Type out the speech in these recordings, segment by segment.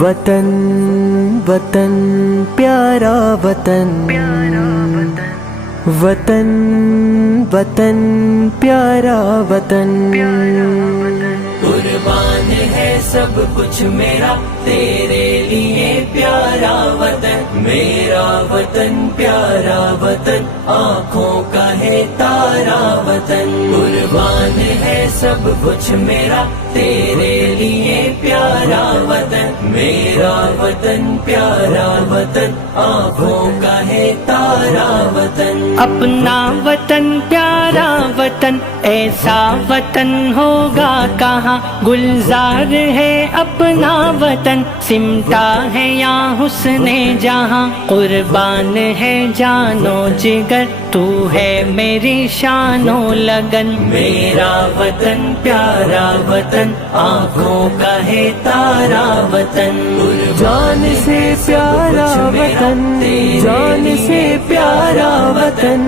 وطن وطن پیارا وطن، وطن وطن پیارا وطن، قربان ہے سب کچھ میرا تیرے لیے پیارا وطن، میرا وطن پیارا وطن، آنکھوں کا ہے تارا وطن، قربان ہے سب کچھ میرا تیرے لیے پیارا وطن، میرا وطن پیارا وطن، آنکھوں کا ہے تارا وطن، اپنا وطن پیارا وطن ایسا وطن ہوگا کہاں، گلزار ہے اپنا وطن سمٹا ہے یا حسن جہاں، قربان ہے جان و جگر تو ہے میری شان و لگن، میرا وطن پیارا وطن، آنکھوں کا ہے تارا وطن، جان سے پیارا وطن، جان سے پیارا وطن،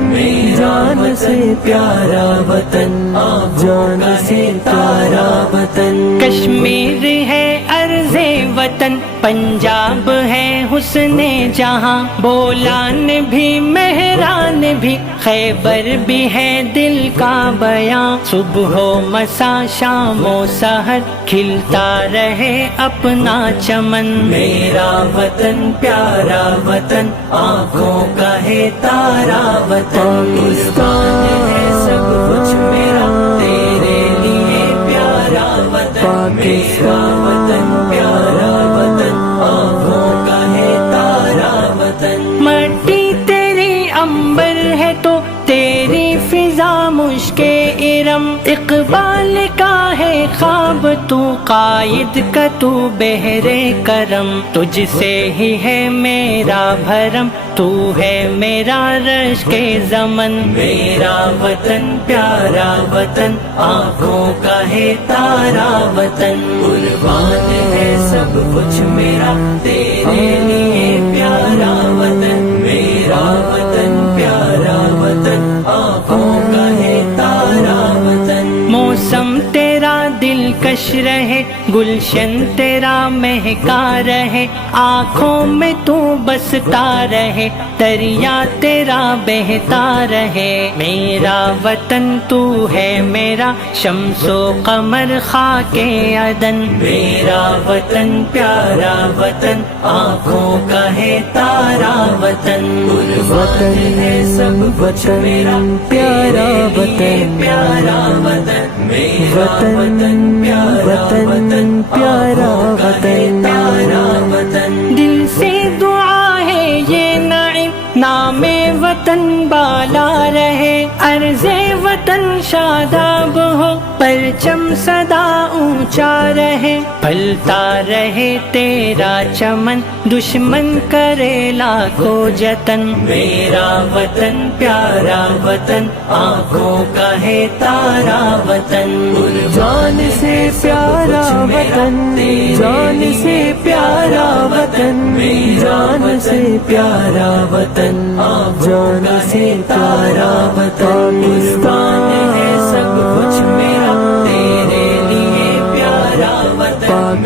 جان سے پیارا وطن، جان سے پیارا وطن، کشمیر ہے ارض وطن، پنجاب ہے حسن جہاں، بولان بھی مہران بھی، خیبر بھی ہے دل کا بیاں، صبح و مسا شام و سحر کھلتا رہے اپنا چمن، میرا وطن پیارا وطن، آنکھوں کا ہے تارا وطن، قربان ہے سب کچھ میرا تیرے لیے پیارا وطن، میرا وطن پیارا وطن، آنکھوں کا ہے تارا وطن، مٹی تیری امبر ہے تو تیری فضا مشک ارم، اقبال کا ہے خواب تو قائد کا تو بہرے کرم، تجھ سے ہی ہے میرا بھرم تو ہے میرا رش کے زمن، میرا وطن پیارا وطن، آنکھوں کا ہے تارا وطن، قربان ہے سب کچھ میرا تیرے لیے پیارا وطن، میرا وطن پیارا وطن، آنکھوں کا ہے تارا وطن، موسم تیرا دلکش رہے گلشن تیرا مہکا رہے، آنکھوں میں تو بستا رہے دریا تیرا بہتا رہے، میرا وطن تو ہے میرا شمس و قمر خاک عدن، میرا وطن پیارا وطن، آنکھوں کا ہے تارا وطن، قربان ہے سب کچھ میرا پیارا وطن، پیارا وطن، میرا وطن پیارا وطن پیارا وطن، تارا وطن، دل سے دعا ہے یہ نعیم نام وطن بالا رہے، عرض وطن شاداب ہو پرچم سدا اونچا رہے، پھلتا رہے تیرا چمن دشمن کرے لاکھوں جتن، میرا وطن پیارا وطن، آنکھوں کا ہے تارا وطن، جان سے پیارا وطن، جان سے پیارا وطن، جان سے پیارا وطن، جان سے پیارا وطن، قربان ہے سب کچھ میرا تیرے لیے پیارا وطن،